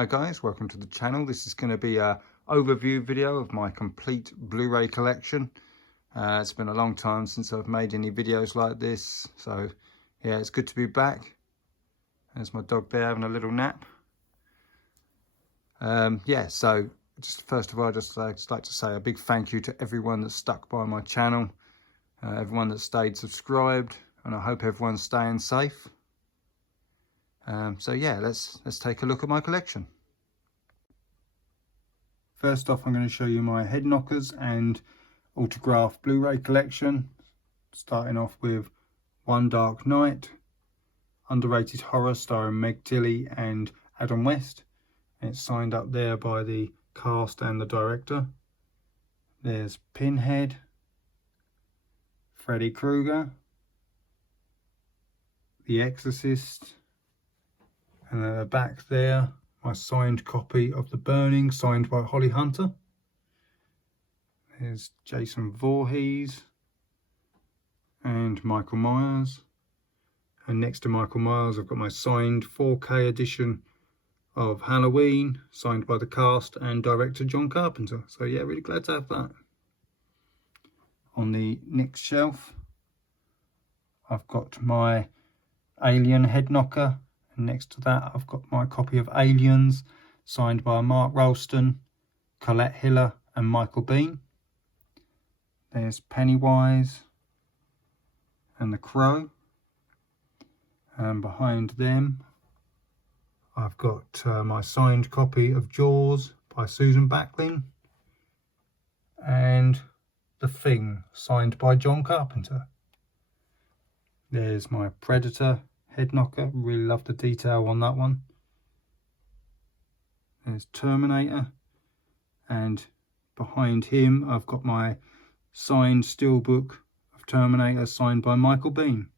Hi guys, welcome to the channel. This is going to be a overview video of my complete Blu-ray collection. It's been a long time since I've made any videos like this, so yeah, it's good to be back. There's my dog there having a little nap. Yeah, so just first of all, I'd just like to say a big thank you to everyone that's stuck by my channel, everyone that stayed subscribed, and I hope everyone's staying safe. So yeah, let's take a look at my collection. First off, I'm going to show you my head knockers and autograph Blu-ray collection. Starting off with One Dark Night, underrated horror starring Meg Tilly and Adam West. And it's signed up there by the cast and the director. There's Pinhead, Freddy Krueger, The Exorcist, and at the back there, my signed copy of The Burning, signed by Holly Hunter. There's Jason Voorhees and Michael Myers. And next to Michael Myers, I've got my signed 4K edition of Halloween, signed by the cast and director John Carpenter. So yeah, really glad to have that. On the next shelf, I've got my Alien head knocker. And next to that, I've got my copy of Aliens, signed by Mark Rolston, Colette Hiller and Michael Bean. There's Pennywise and The Crow. And behind them, I've got my signed copy of Jaws by Susan Backlin. And The Thing, signed by John Carpenter. There's my Predator head knocker, really love the detail on that one. There's Terminator, and behind him I've got my signed steelbook of Terminator, signed by Michael Bean.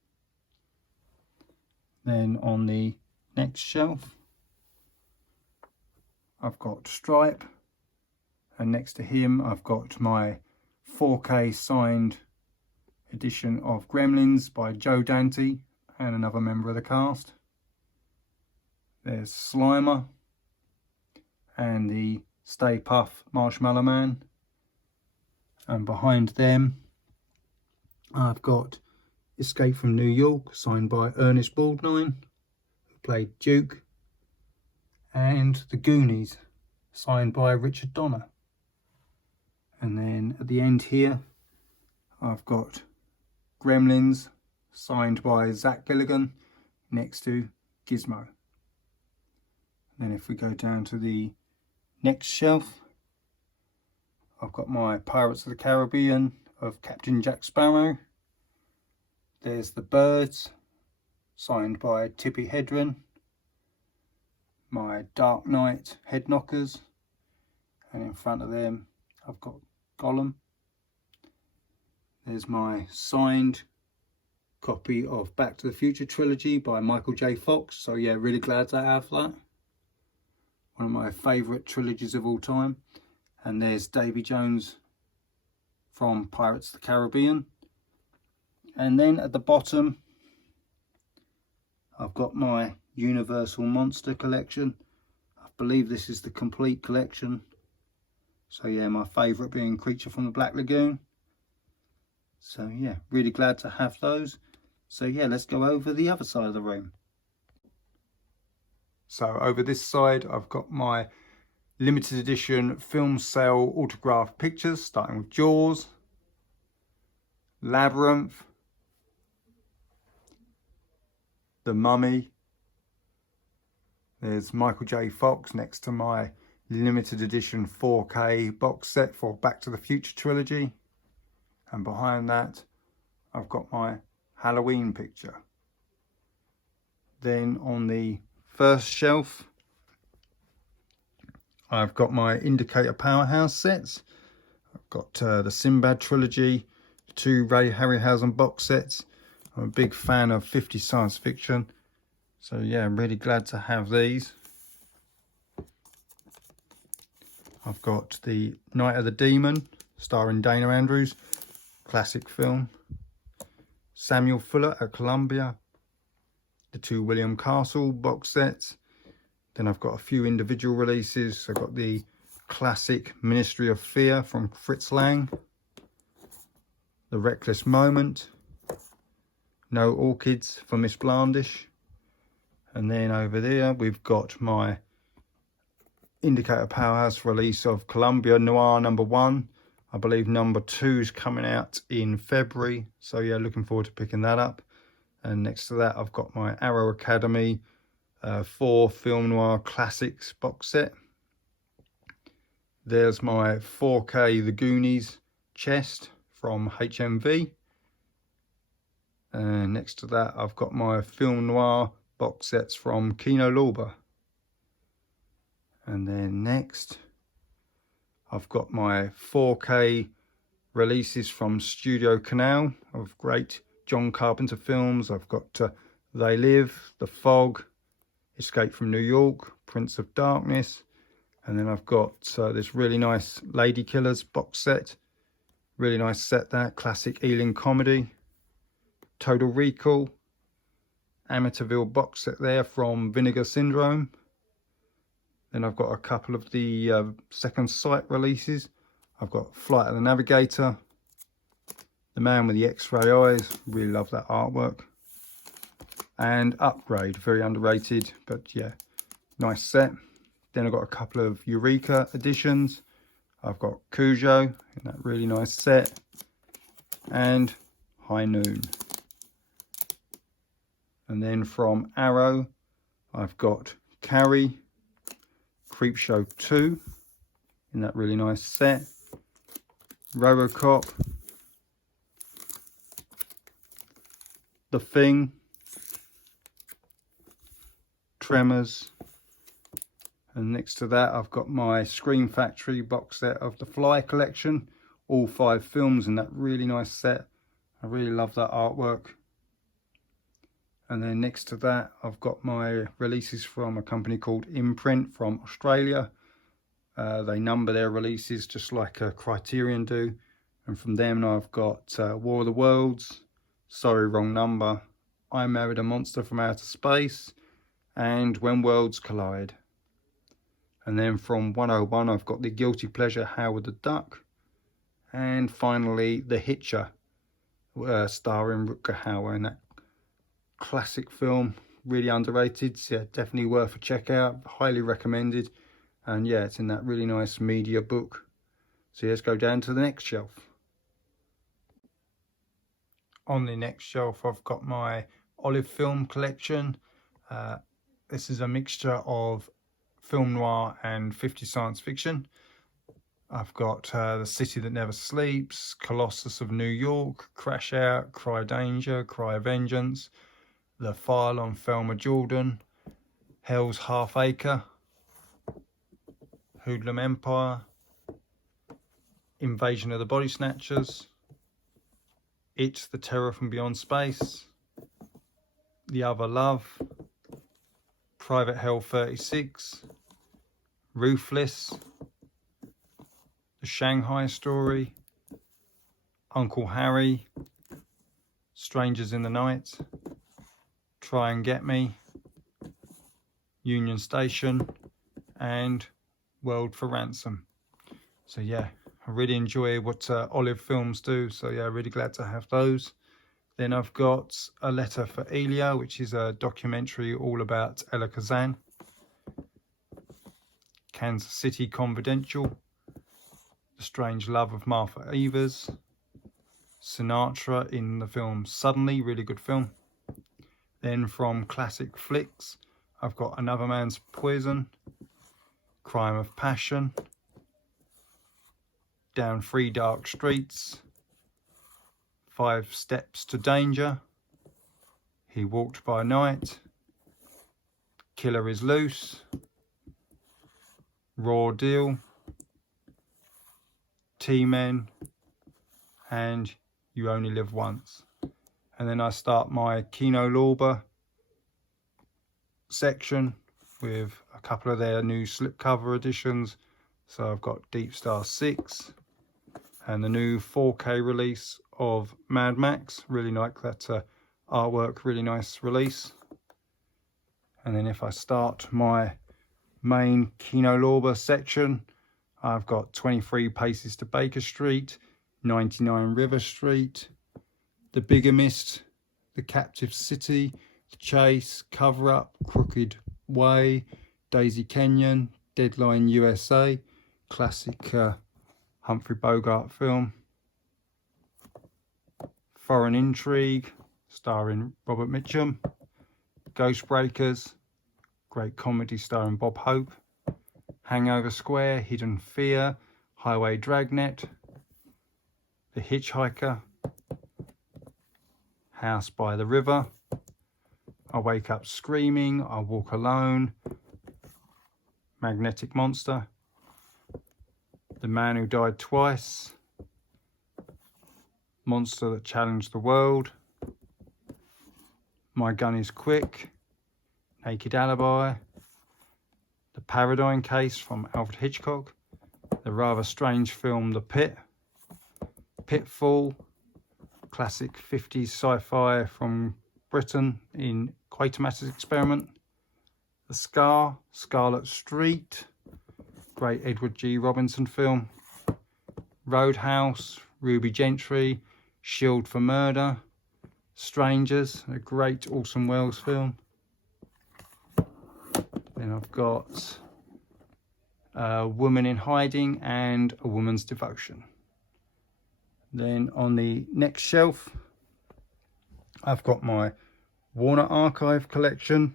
Then on the next shelf I've got Stripe, and next to him I've got my 4K signed edition of Gremlins by Joe Dante and another member of the cast. There's Slimer and the Stay Puft Marshmallow Man. And behind them I've got Escape from New York, signed by Ernest Borgnine, who played Duke, and The Goonies, signed by Richard Donner. And then at the end here I've got Gremlins, signed by Zach Gilligan, next to Gizmo. Then if we go down to the next shelf, I've got my Pirates of the Caribbean of Captain Jack Sparrow. There's The Birds, signed by Tippi Hedren. My Dark Knight head knockers, and in front of them I've got Gollum. There's my signed copy of Back to the Future trilogy by Michael J. Fox. So yeah, really glad to have that. One of my favourite trilogies of all time. And there's Davy Jones from Pirates of the Caribbean. And then at the bottom, I've got my Universal Monster collection. I believe this is the complete collection. So yeah, my favourite being Creature from the Black Lagoon. So yeah, really glad to have those. So yeah, let's go over the other side of the room. So over this side, I've got my limited edition film sale autograph pictures, starting with Jaws, Labyrinth, The Mummy. There's Michael J. Fox next to my limited edition 4K box set for Back to the Future trilogy. And behind that, I've got my Halloween picture. Then on the first shelf, I've got my Indicator Powerhouse sets. I've got the Sinbad trilogy, 2 Ray Harryhausen box sets. I'm a big fan of 50s science fiction. So yeah, I'm really glad to have these. I've got the Night of the Demon, starring Dana Andrews, classic film. Samuel Fuller at Columbia, the 2 William Castle box sets, Then I've got a few individual releases. I've got the classic Ministry of Fear from Fritz Lang, The Reckless Moment, No Orchids for Miss Blandish, and then over there we've got my Indicator Powerhouse release of Columbia Noir #1. I believe #2 is coming out in February, so yeah, looking forward to picking that up. And next to that I've got my Arrow Academy 4 Film Noir Classics box set. There's my 4K The Goonies chest from HMV. And next to that I've got my Film Noir box sets from Kino Lorber. And then next I've got my 4K releases from Studio Canal of great John Carpenter films. I've got They Live, The Fog, Escape from New York, Prince of Darkness, and then I've got this really nice Lady Killers box set. Really nice set there, classic Ealing comedy. Total Recall, Amityville box set there from Vinegar Syndrome. Then I've got a couple of the Second Sight releases. I've got Flight of the Navigator, The Man with the X-Ray Eyes, really love that artwork. And Upgrade, very underrated, but yeah, nice set. Then I've got a couple of Eureka editions. I've got Cujo in that really nice set, and High Noon. And then from Arrow, I've got Carrie, Creepshow 2 in that really nice set, RoboCop, The Thing, Tremors, and next to that I've got my Scream Factory box set of the Fly collection, all 5 films in that really nice set. I really love that artwork. And then next to that I've got my releases from a company called Imprint from Australia. They number their releases just like Criterion do, and from them I've got War of the Worlds, Sorry Wrong Number, I Married a Monster from Outer Space, and When Worlds Collide. And then from 101 I've got the Guilty Pleasure Howard the Duck, and finally The Hitcher, starring Rutger Hauer in that classic film, really underrated. So yeah, definitely worth a check out, highly recommended. And yeah, it's in that really nice media book. So let's go down to the next shelf. On the next shelf I've got my Olive film collection. This is a mixture of film noir and 50s science fiction. I've got The City That Never Sleeps, Colossus of New York, Crash Out, Cry Danger, Cry of Vengeance, The File on Thelma Jordan, Hell's Half Acre, Hoodlum Empire, Invasion of the Body Snatchers, It, The Terror from Beyond Space, The Other Love, Private Hell 36, Ruthless, The Shanghai Story, Uncle Harry, Strangers in the Night, Try and Get Me, Union Station, and World for Ransom. So yeah, I really enjoy what Olive Films do, so yeah, really glad to have those. Then I've got A Letter for Elia, which is a documentary all about Ella Kazan. Kansas City Confidential, The Strange Love of Martha Evers, Sinatra in the film Suddenly, really good film. Then from Classic Flicks, I've got Another Man's Poison, Crime of Passion, Down Three Dark Streets, 5 Steps to Danger, He Walked by Night, Killer is Loose, Raw Deal, T-Men, and You Only Live Once. And then I start my Kino Lorber section with a couple of their new slipcover editions. So I've got Deep Star 6 and the new 4K release of Mad Max. Really like that artwork, really nice release. And then if I start my main Kino Lorber section. I've got 23 Paces to Baker Street, 99 River Street, The Bigamist, The Captive City, The Chase, Cover Up, Crooked Way, Daisy Kenyon, Deadline USA, classic Humphrey Bogart film, Foreign Intrigue, starring Robert Mitchum, Ghost Breakers, great comedy starring Bob Hope, Hangover Square, Hidden Fear, Highway Dragnet, The Hitchhiker, House by the River, I Wake Up Screaming, I Walk Alone, Magnetic Monster, The Man Who Died Twice, Monster That Challenged the World, My Gun Is Quick, Naked Alibi, The Paradigm Case from Alfred Hitchcock, the rather strange film The Pit, Pitfall, classic 50s sci-fi from Britain in Quatermass Experiment, The Scar, Scarlet Street, great Edward G. Robinson film, Roadhouse, Ruby Gentry, Shield for Murder, Strangers, a great Orson Welles film. Then I've got A Woman in Hiding and A Woman's Devotion. Then on the next shelf, I've got my Warner Archive collection.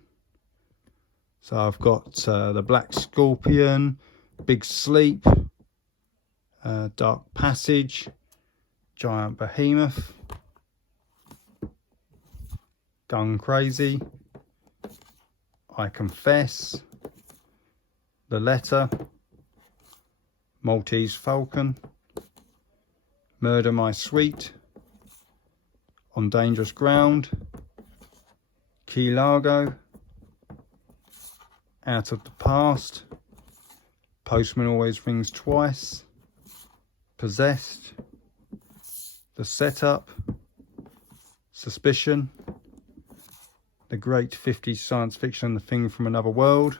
So I've got The Black Scorpion, Big Sleep, Dark Passage, Giant Behemoth, Gun Crazy, I Confess, The Letter, Maltese Falcon, Murder My Sweet, On Dangerous Ground, Key Largo, Out of the Past, Postman Always Rings Twice, Possessed, The Setup, Suspicion, the great 50s science fiction The Thing from Another World,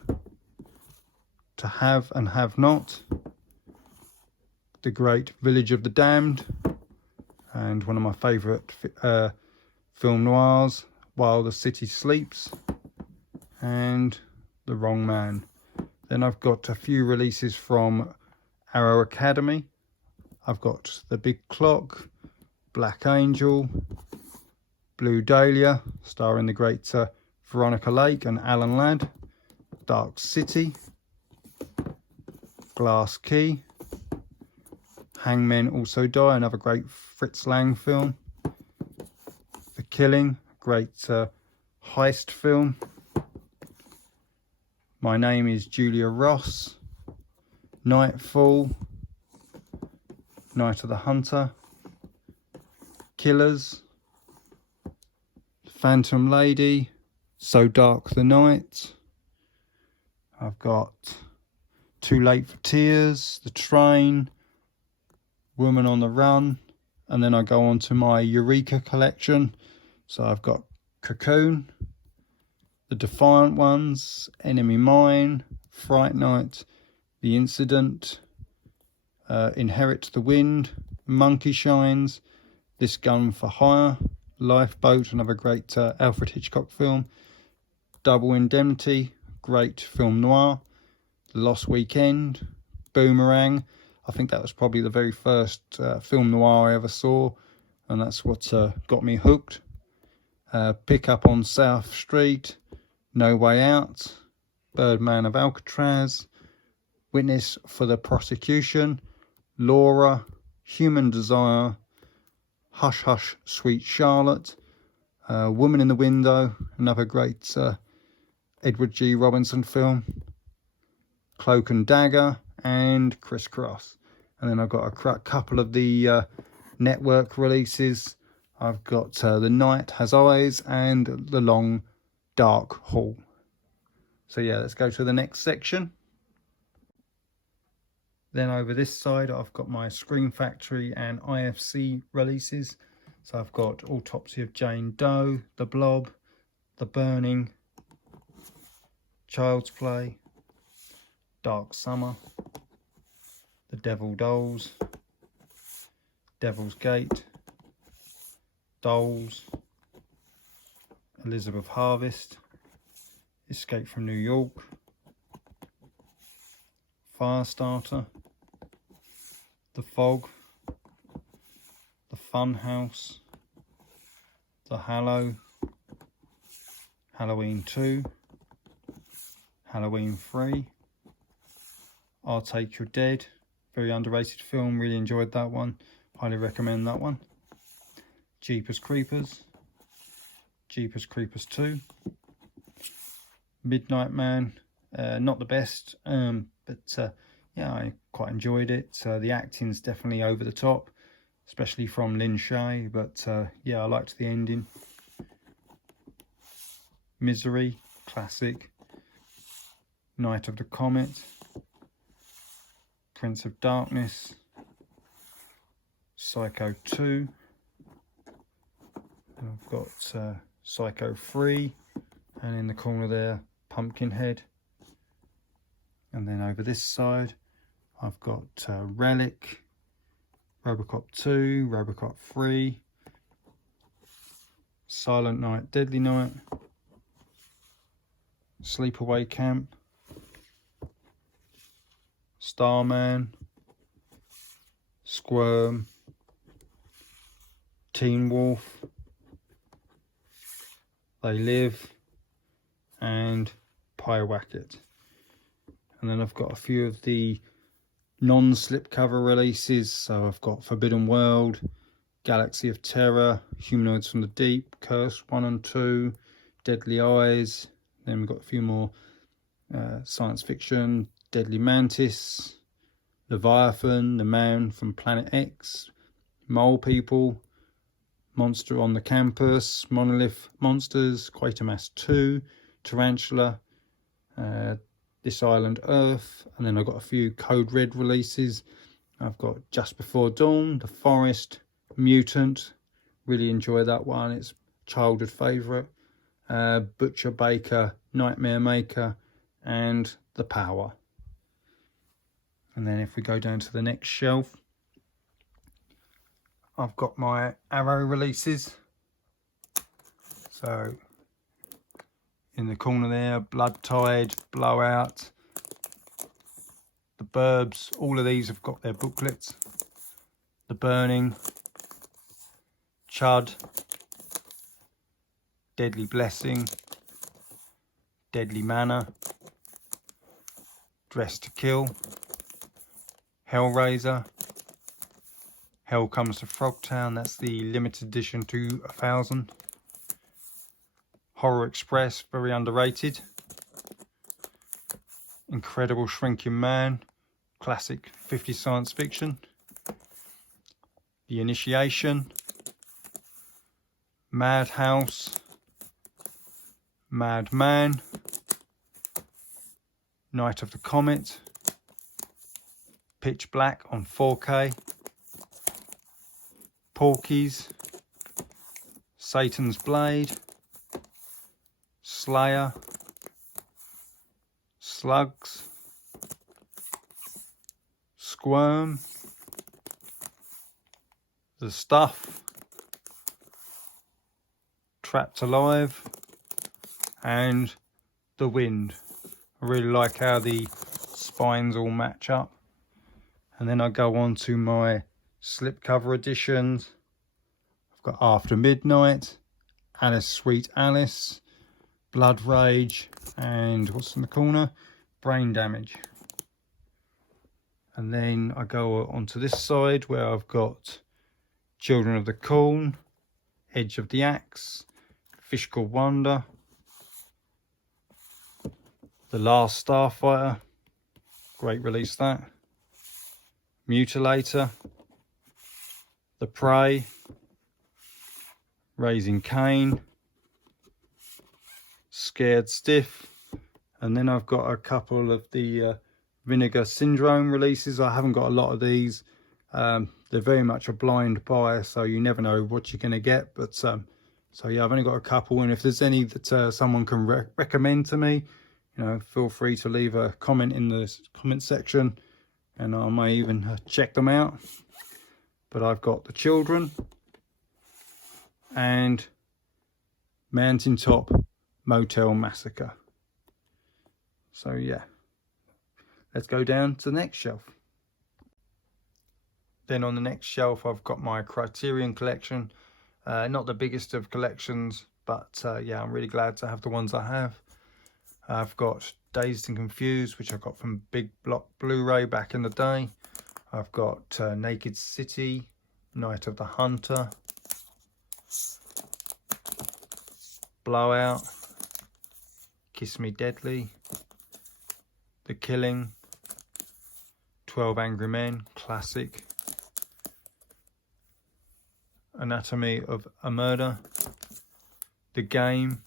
To Have and Have Not, the great Village of the Damned, and one of my favourite film noirs, While the City Sleeps, and The Wrong Man. Then I've got a few releases from Arrow Academy. I've got The Big Clock, Black Angel, Blue Dahlia, starring the great Veronica Lake and Alan Ladd, Dark City, Glass Key, Hangmen Also Die, another great Fritz Lang film, The Killing, great heist film, My Name is Julia Ross, Nightfall, Night of the Hunter, Killers, Phantom Lady, So Dark the Night. I've got Too Late for Tears, The Train, Woman on the Run, and then I go on to my Eureka collection. So I've got Cocoon, The Defiant Ones, Enemy Mine, Fright Night, The Incident, Inherit the Wind, Monkey Shines, This Gun for Hire, Lifeboat, another great Alfred Hitchcock film, Double Indemnity, great film noir, The Lost Weekend, Boomerang. I think that was probably the very first film noir I ever saw, and that's what got me hooked. Pick Up on South Street, No Way Out, Birdman of Alcatraz, Witness for the Prosecution, Laura, Human Desire, Hush Hush Sweet Charlotte, Woman in the Window, another great Edward G. Robinson film, Cloak and Dagger, and Crisscross. And then I've got a couple of the network releases. I've got The Night Has Eyes and The Long Dark Hall. So yeah, let's go to the next section. Then over this side, I've got my Screen Factory and IFC releases. So I've got Autopsy of Jane Doe, The Blob, The Burning, Child's Play, Dark Summer, The Devil Dolls, Devil's Gate, Dolls, Elizabeth Harvest, Escape from New York, Firestarter, The Fog, The Fun House, The Hallow, Halloween 2, Halloween 3, I'll Take Your Dead, very underrated film, really enjoyed that one, highly recommend that one. Jeepers Creepers, Jeepers Creepers 2, Midnight Man, not the best, but yeah, I quite enjoyed it. The acting's definitely over the top, especially from Lin Shaye, but yeah, I liked the ending. Misery, classic. Night of the Comet, Prince of Darkness, Psycho 2, and I've got Psycho 3, and in the corner there, Pumpkinhead. And then over this side, I've got Relic, Robocop 2, Robocop 3, Silent Night, Deadly Night, Sleepaway Camp, Starman, Squirm, Teen Wolf, They Live, and Pyewacket. And then I've got a few of the non-slipcover releases. So I've got Forbidden World, Galaxy of Terror, Humanoids from the Deep, Curse 1 and 2, Deadly Eyes. Then we've got a few more science fiction, Deadly Mantis, Leviathan, The Man from Planet X, Mole People, Monster on the Campus, Monolith Monsters, Quatermass 2, Tarantula, This Island Earth, and then I've got a few Code Red releases. I've got Just Before Dawn, The Forest, Mutant, really enjoy that one, it's a childhood favourite, Butcher Baker, Nightmare Maker, and The Power. And then if we go down to the next shelf, I've got my Arrow releases. So in the corner there, Blood Tide, Blowout, The Burbs, all of these have got their booklets. The Burning, Chud, Deadly Blessing, Deadly Manor, Dressed to Kill, Hellraiser, Hell Comes to Frogtown, that's the limited edition to 1000. Horror Express, very underrated. Incredible Shrinking Man, classic 50s science fiction. The Initiation, Madhouse, Madman, Night of the Comet, Pitch Black on 4K, Porky's, Satan's Blade, Slayer, Slugs, Squirm, The Stuff, Trapped Alive, and The Wind. I really like how the spines all match up. And then I go on to my slipcover editions. I've got After Midnight, Alice Sweet Alice, Blood Rage, and what's in the corner? Brain Damage. And then I go onto this side where I've got Children of the Corn, Edge of the Axe, Fish Called Wonder, The Last Starfighter, great release that, Mutilator, The Prey, Raising Cain, Scared Stiff, and then I've got a couple of the Vinegar Syndrome releases. I haven't got a lot of these. They're very much a blind buy, so you never know what you're going to get. But so yeah, I've only got a couple, and if there's any that someone can recommend to me, you know, feel free to leave a comment in the comment section and I may even check them out. But I've got The Children and Mountaintop Motel Massacre. So yeah, let's go down to the next shelf. Then on the next shelf I've got my Criterion collection. Not the biggest of collections, but yeah, I'm really glad to have the ones I have. I've got Dazed and Confused, which I got from Big Block Blu Ray back in the day. I've got Naked City, Night of the Hunter, Blowout, Kiss Me Deadly, The Killing, 12 Angry Men, classic, Anatomy of a Murder, The Game,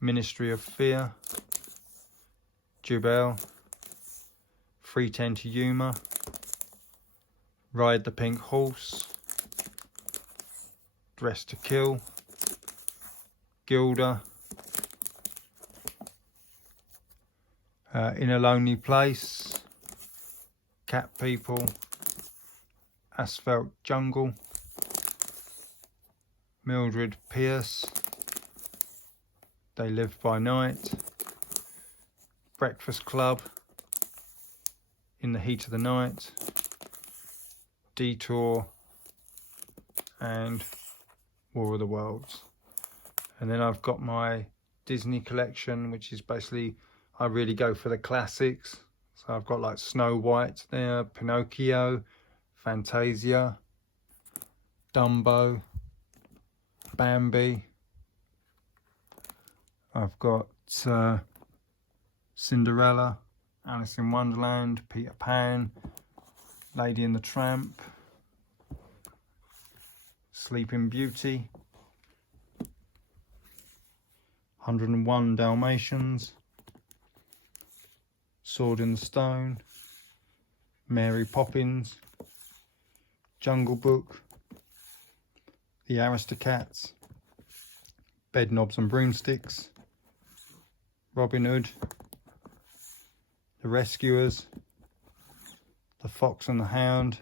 Ministry of Fear, Jubel, 310 to Yuma, Ride the Pink Horse, Dress to Kill, Gilda, In a Lonely Place, Cat People, Asphalt Jungle, Mildred Pierce, They Live by Night, Breakfast Club, In the Heat of the Night, Detour, and War of the Worlds. And then I've got my Disney collection, which is basically, I really go for the classics. So I've got like Snow White there, Pinocchio, Fantasia, Dumbo, Bambi. I've got Cinderella, Alice in Wonderland, Peter Pan, Lady and the Tramp, Sleeping Beauty, 101 Dalmatians, Sword in the Stone, Mary Poppins, Jungle Book, The Aristocats, Bedknobs and Broomsticks, Robin Hood, The Rescuers, The Fox and the Hound,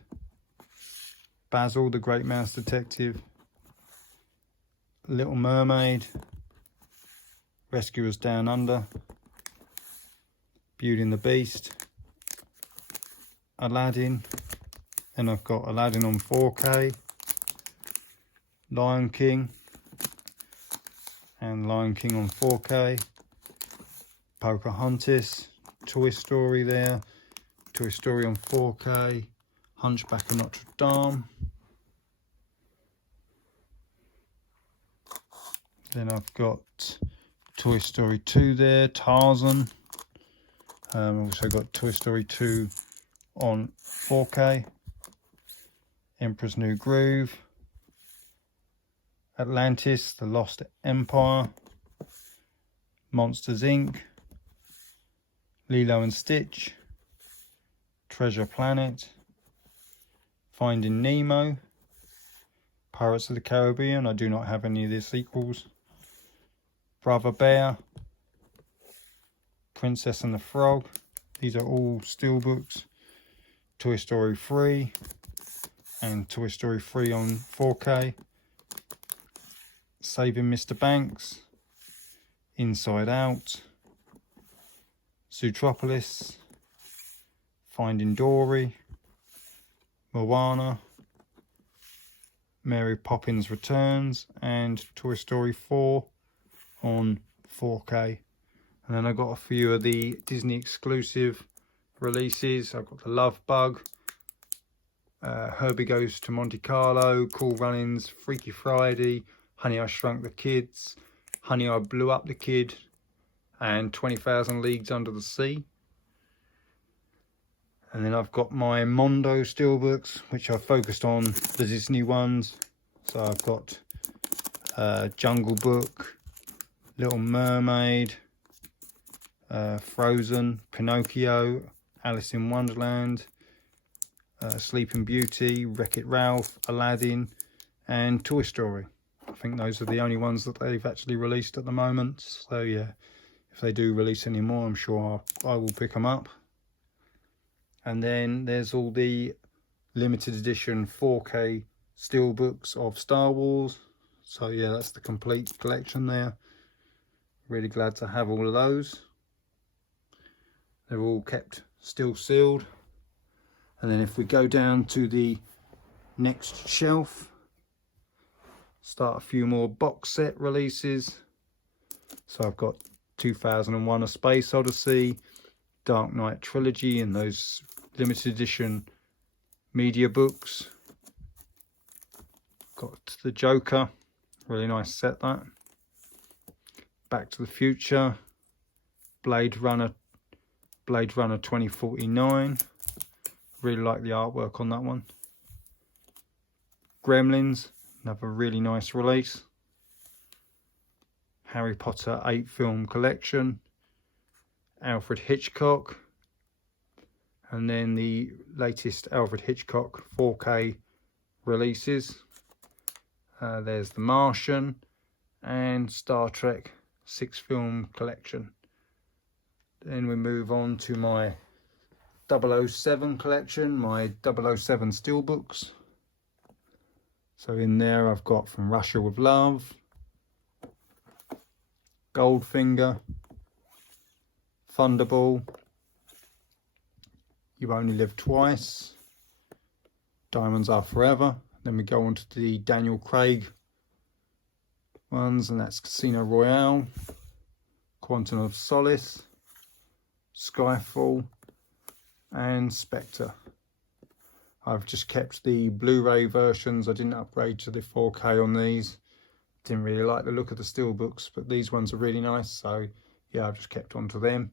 Basil the Great Mouse Detective, Little Mermaid, Rescuers Down Under, Beauty and the Beast, Aladdin, and I've got Aladdin on 4K, Lion King, and Lion King on 4K, Pocahontas, Toy Story there, Toy Story on 4K, Hunchback of Notre Dame. Then I've got Toy Story 2 there, Tarzan. I've also got Toy Story 2 on 4K, Emperor's New Groove, Atlantis, The Lost Empire, Monsters Inc., Lilo and Stitch, Treasure Planet, Finding Nemo, Pirates of the Caribbean. I do not have any of the sequels. Brother Bear, Princess and the Frog. These are all Steelbooks. Toy Story 3 and Toy Story 3 on 4K. Saving Mr. Banks, Inside Out, Zootropolis, Finding Dory, Moana, Mary Poppins Returns, and Toy Story 4 on 4K. And then I got a few of the Disney exclusive releases. I've got The Love Bug, Herbie Goes to Monte Carlo, Cool Runnings, Freaky Friday, Honey I Shrunk the Kids, Honey I Blew Up the Kid, and 20,000 Leagues Under the Sea. And then I've got my Mondo Steelbooks, which I've focused on the Disney ones. So I've got Jungle Book, Little Mermaid, Frozen, Pinocchio, Alice in Wonderland, Sleeping Beauty, Wreck-It Ralph, Aladdin, and Toy Story. I think those are the only ones that they've actually released at the moment. So yeah, If they do release any more, I'm sure I will pick them up. And then there's all the limited edition 4K steelbooks of Star Wars. So yeah, that's the complete collection there. Really glad to have all of those. They're all kept still sealed. And then if we go down to the next shelf, start a few more box set releases. So I've got 2001 A Space Odyssey, Dark Knight Trilogy, and those limited edition media books. Got the Joker, really nice set that. Back to the Future, Blade Runner 2049. Really like the artwork on that one. Gremlins, another really nice release. Harry Potter 8 film collection. Alfred Hitchcock. And then the latest Alfred Hitchcock 4K releases. There's The Martian and Star Trek 6 film collection. Then we move on to my 007 collection, my 007 steelbooks. So in there I've got From Russia with Love, Goldfinger, Thunderball, You Only Live Twice, Diamonds Are Forever. Then we go on to the Daniel Craig ones, and that's Casino Royale, Quantum of Solace, Skyfall, and Spectre. I've just kept the Blu Ray versions. I didn't upgrade to the 4K on these. Didn't really like the look of the steelbooks, but these ones are really nice, so yeah, I've just kept on to them.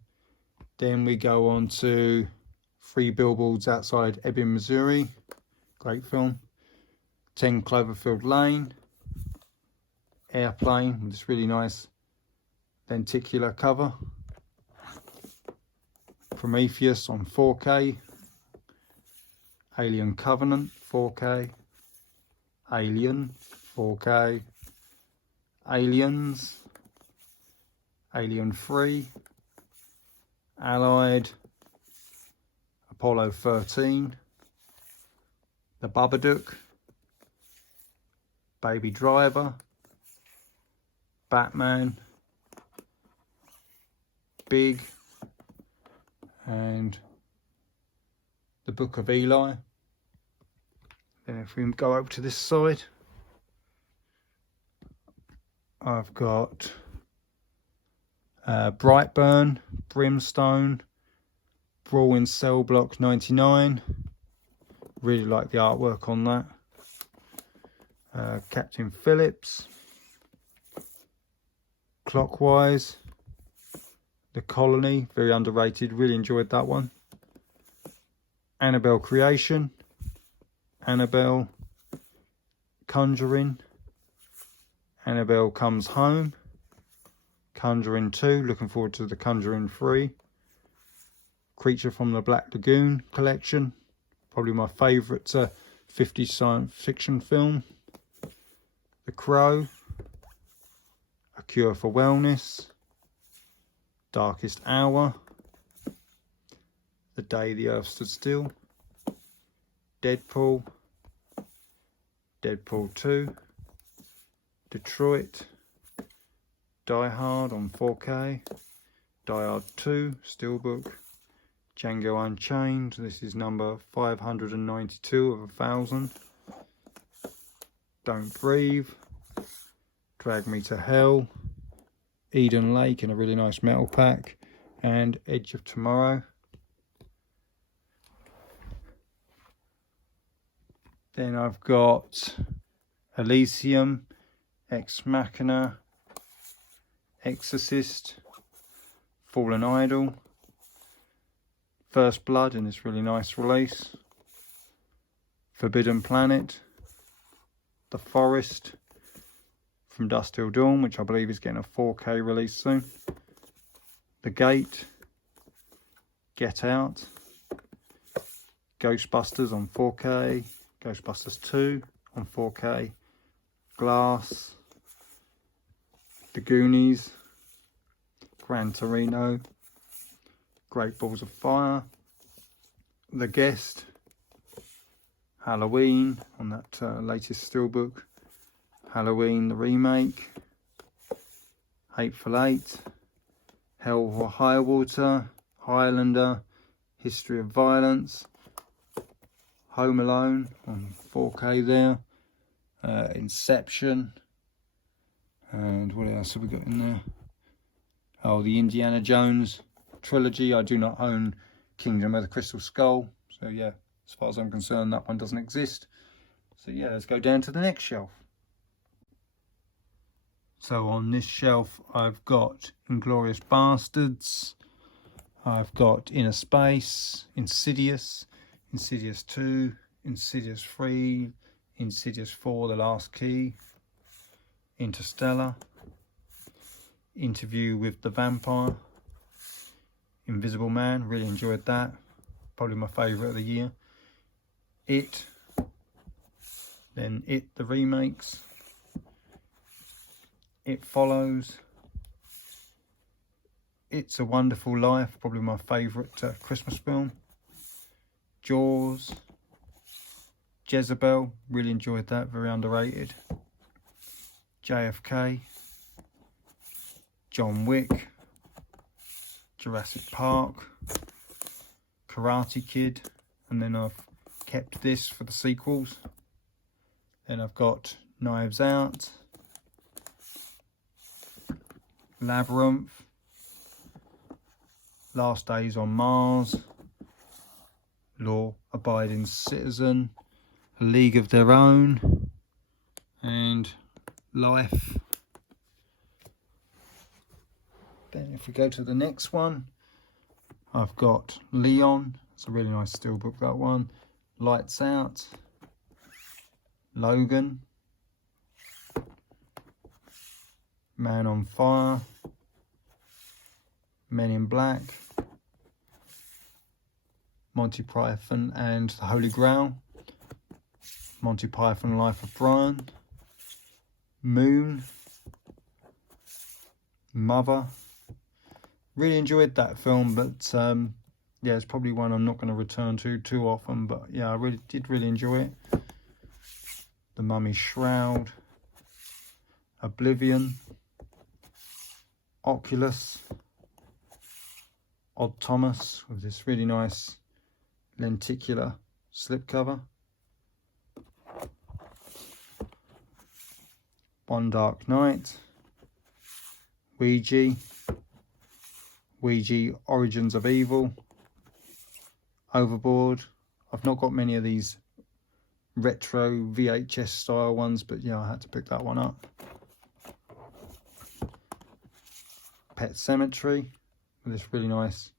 Then we go on to 3 Billboards Outside Ebbing, Missouri. Great film. 10 Cloverfield Lane. Airplane with this really nice lenticular cover. Prometheus on 4K. Alien Covenant 4K. Alien 4K. Aliens. Alien 3. Allied. Apollo 13. The Babadook. Baby Driver. Batman. Big. And The Book of Eli. Then if we go over to this side, I've got Brightburn, Brimstone, Brawl in Cell Block 99. Really like the artwork on that. Captain Phillips, Clockwise, The Colony, very underrated, really enjoyed that one. Annabelle Creation, Annabelle, Conjuring, Annabelle Comes Home, Conjuring 2, looking forward to the Conjuring 3, Creature from the Black Lagoon collection, probably my favourite 50s science fiction film. The Crow, A Cure for Wellness, Darkest Hour, The Day the Earth Stood Still, Deadpool, Deadpool 2, Detroit, Die Hard on 4K, Die Hard 2 Steelbook, Django Unchained, this is number 592 of 1000, Don't Breathe, Drag Me to Hell, Eden Lake in a really nice metal pack, and Edge of Tomorrow. Then I've got Elysium, Ex Machina, Exorcist, Fallen Idol, First Blood in this really nice release, Forbidden Planet, The Forest, From Dusk Till Dawn, which I believe is getting a 4K release soon, The Gate, Get Out, Ghostbusters on 4K, Ghostbusters 2 on 4K, Glass, The Goonies, Gran Torino, Great Balls of Fire, The Guest, Halloween on that latest Steelbook, Halloween the remake, Hateful Eight, Hell or High Water, Highlander, History of Violence, Home Alone on 4K there, Inception, and what else have we got in there? Oh, the Indiana Jones trilogy. I do not own Kingdom of the Crystal Skull, so yeah, as far as I'm concerned, that one doesn't exist. So yeah, let's go down to the next shelf. So on this shelf, I've got Inglourious Bastards, I've got Inner Space, Insidious, Insidious 2, Insidious 3, Insidious 4, The Last Key, Interstellar, Interview with the Vampire, Invisible Man, really enjoyed that, probably my favourite of the year. It, then It the remakes, It Follows, It's a Wonderful Life, probably my favourite Christmas film. Jaws, Jezebel, really enjoyed that, very underrated. JFK, John Wick, Jurassic Park, Karate Kid, and then I've kept this for the sequels. Then I've got Knives Out, Labyrinth, Last Days on Mars, Law Abiding Citizen, A League of Their Own, and Life. Then if we go to the next one, I've got Leon. It's a really nice steelbook, that one. Lights Out, Logan, Man on Fire, Men in Black, Monty Python and the Holy Grail, Monty Python Life of Brian, Moon, Mother. Really enjoyed that film, but yeah, it's probably one I'm not going to return to too often, but yeah, I did really enjoy it. The Mummy's Shroud, Oblivion, Oculus, Odd Thomas with this really nice lenticular slipcover, One Dark Night, Ouija, Origins of Evil, Overboard. I've not got many of these retro VHS style ones, but yeah, I had to pick that one up. Pet Cemetery with this really nice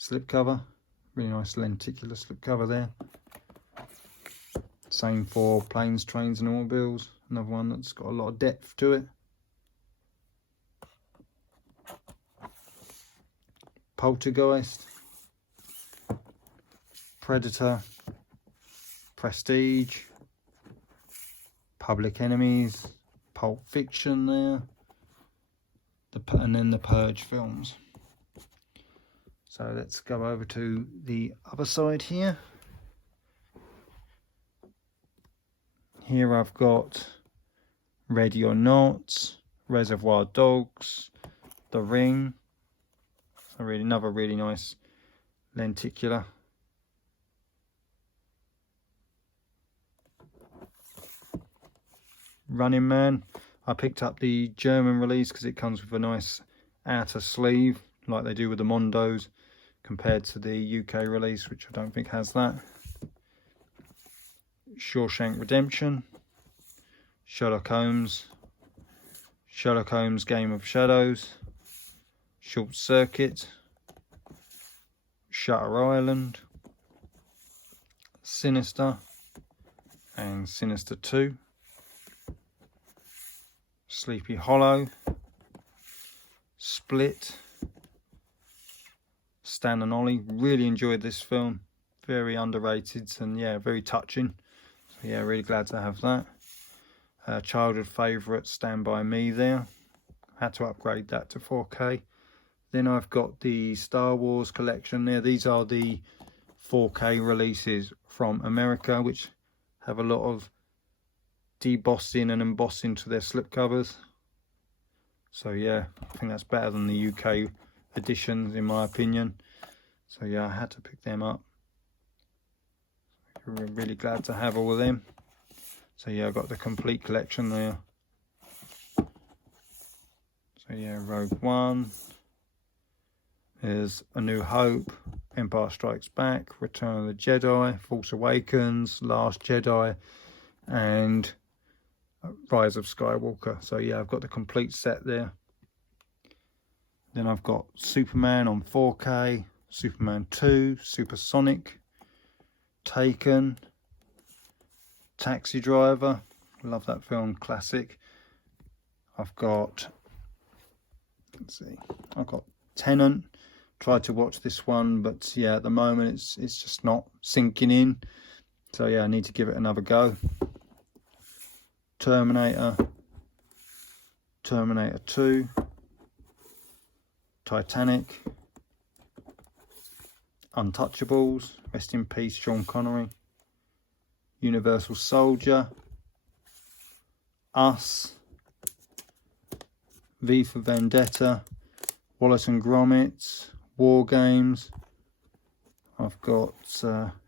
slipcover, really nice lenticular slipcover there. Same for Planes, Trains and Automobiles, another one that's got a lot of depth to it. Poltergeist, Predator, Prestige, Public Enemies, Pulp Fiction there, and then the Purge films. So let's go over to the other side here. Here I've got Ready or Not, Reservoir Dogs, The Ring. Another really nice lenticular. Running Man. I picked up the German release because it comes with a nice outer sleeve like they do with the Mondos, compared to the UK release, which I don't think has that. Shawshank Redemption, Sherlock Holmes, Game of Shadows, Short Circuit, Shutter Island, Sinister and Sinister 2, Sleepy Hollow, Split, Stan and Ollie. Really enjoyed this film, very underrated and yeah, very touching. So yeah, really glad to have that. Childhood favourite, Stand By Me there. Had to upgrade that to 4K. Then I've got the Star Wars collection there. These are the 4K releases from America, which have a lot of debossing and embossing to their slipcovers. So yeah, I think that's better than the UK editions in my opinion. So yeah, I had to pick them up. We're really glad to have all of them. So yeah, I've got the complete collection there. So yeah, Rogue One. There's A New Hope, Empire Strikes Back, Return of the Jedi, Force Awakens, Last Jedi, and Rise of Skywalker. So yeah, I've got the complete set there. Then I've got Superman on 4K, Superman 2, Supersonic, Taken, Taxi Driver, love that film, classic. I've got, let's see, I've got Tenet. Tried to watch this one, but yeah, at the moment it's just not sinking in. So yeah, I need to give it another go. Terminator, Terminator 2, Titanic, Untouchables, rest in peace Sean Connery, Universal Soldier, Us, V for Vendetta, Wallace and Gromit, War Games. I've got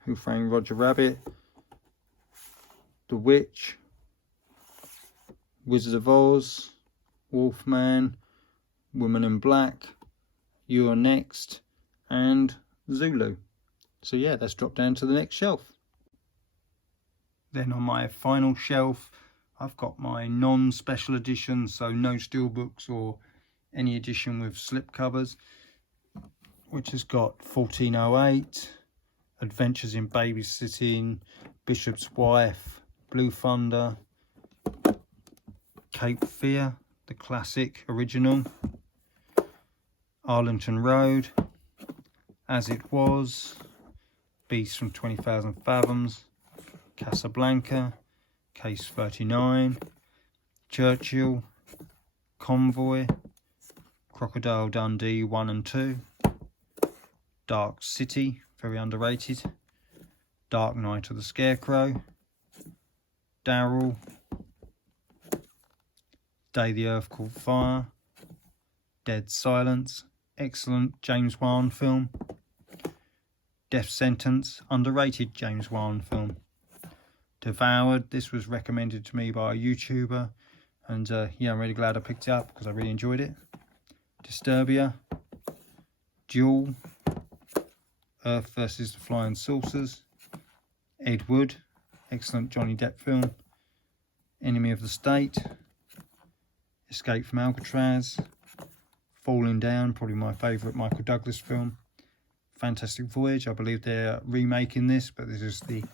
Who Framed Roger Rabbit, The Witch, Wizard of Oz, Wolfman, Woman in Black, You're Next, and Zulu. So yeah, let's drop down to the next shelf. Then on my final shelf, I've got my non-special edition, so no Steelbooks or any edition with slipcovers, which has got 1408, Adventures in Babysitting, Bishop's Wife, Blue Thunder, Cape Fear, the classic original, Arlington Road, As It Was, Beast from 20,000 Fathoms, Casablanca, Case 39, Churchill, Convoy, Crocodile Dundee 1 and 2, Dark City, very underrated, Dark Knight of the Scarecrow, Daryl, Day the Earth Caught Fire, Dead Silence, excellent James Wan film, Death Sentence, underrated James Wan film, Devoured, this was recommended to me by a YouTuber, and yeah, I'm really glad I picked it up because I really enjoyed it. Disturbia, Duel, Earth versus the Flying Saucers, Ed Wood, excellent Johnny Depp film, Enemy of the State, Escape from Alcatraz, Falling Down, probably my favourite Michael Douglas film, Fantastic Voyage, I believe they're remaking this, but this is the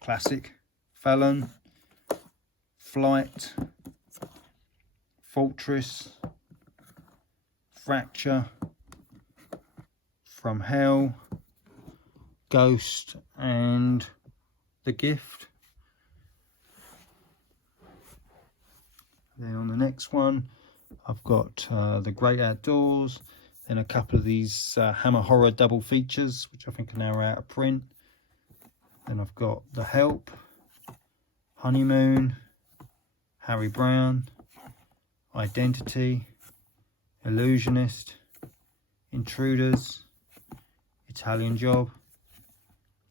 classic, Felon, Flight, Fortress, Fracture, From Hell, Ghost, and The Gift. Then on the next one, I've got The Great Outdoors, then a couple of these Hammer Horror double features, which I think are now out of print. Then I've got The Help, Honeymoon, Harry Brown, Identity, Illusionist, Intruders, Italian Job,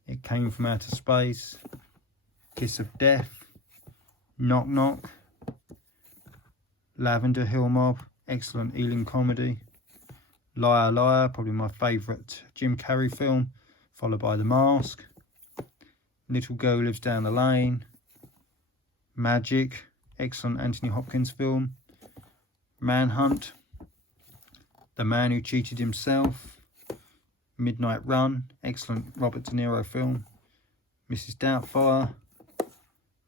It Came From Outer Space, Kiss of Death, Knock Knock, Lavender Hill Mob, excellent Ealing comedy, Liar Liar, probably my favourite Jim Carrey film, followed by The Mask, Little Girl Lives Down the Lane, Magic, excellent Anthony Hopkins film, Manhunt, The Man Who Cheated Himself, Midnight Run, excellent Robert De Niro film, Mrs. Doubtfire,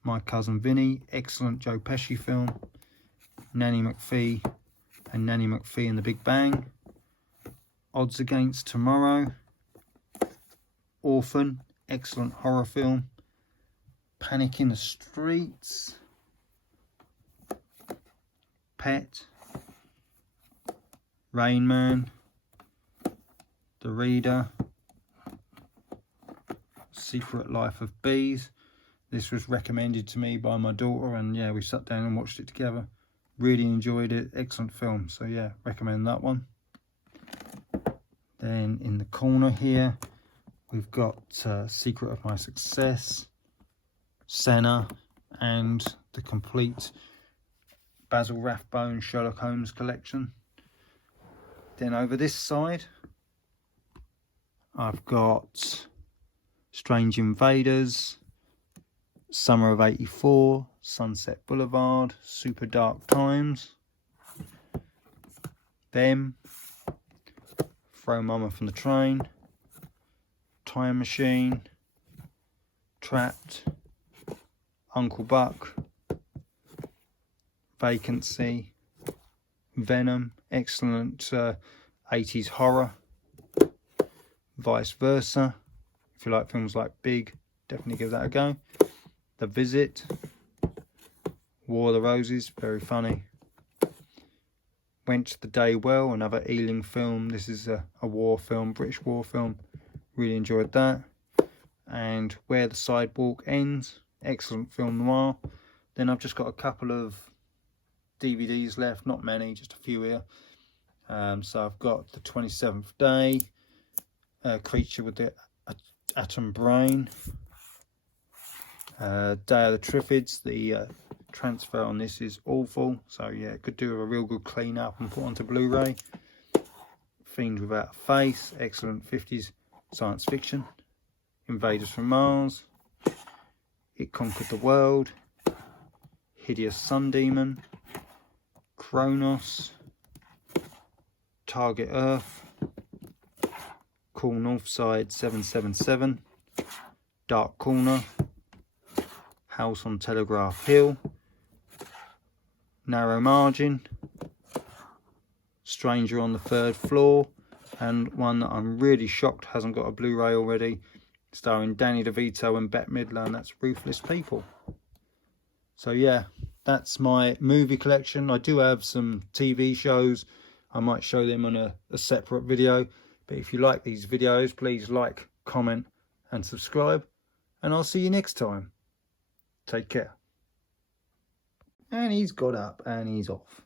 My Cousin Vinny, excellent Joe Pesci film, Nanny McPhee and Nanny McPhee and the Big Bang, Odds Against Tomorrow, Orphan, excellent horror film, Panic in the Streets, Pet, Rain Man, The Reader, Secret Life of Bees. This was recommended to me by my daughter, and yeah, we sat down and watched it together. Really enjoyed it. Excellent film. So yeah, recommend that one. Then in the corner here, we've got Secret of My Success, Senna, and the complete Basil Rathbone Sherlock Holmes collection. Then over this side, I've got Strange Invaders, Summer of '84, Sunset Boulevard, Super Dark Times, Them, Throw Mama from the Train, Time Machine, Trapped, Uncle Buck, Vacancy, Venom, excellent 80s horror, Vice Versa. If you like films like Big, definitely give that a go. The Visit, War of the Roses, very funny. Went the Day Well, another Ealing film. This is a war film, British war film. Really enjoyed that. And Where the Sidewalk Ends, excellent film noir. Then I've just got a couple of DVDs left, not many, just a few here. So I've got The 27th Day, Creature with the Atom Brain, Day of the Triffids. The transfer on this is awful, so yeah, could do a real good clean up and put onto Blu Ray. Fiend Without a Face, excellent 50s science fiction. Invaders from Mars, It Conquered the World, Hideous Sun Demon, Kronos, Target Earth, Cool Northside 777, Dark Corner, House on Telegraph Hill, Narrow Margin, Stranger on the Third Floor, and one that I'm really shocked hasn't got a Blu Ray already, starring Danny DeVito and Bette Midler, and that's Ruthless People. So yeah, that's my movie collection. I do have some TV shows. I might show them on a separate video. But if you like these videos, please like, comment and subscribe. And I'll see you next time. Take care. And he's got up and he's off.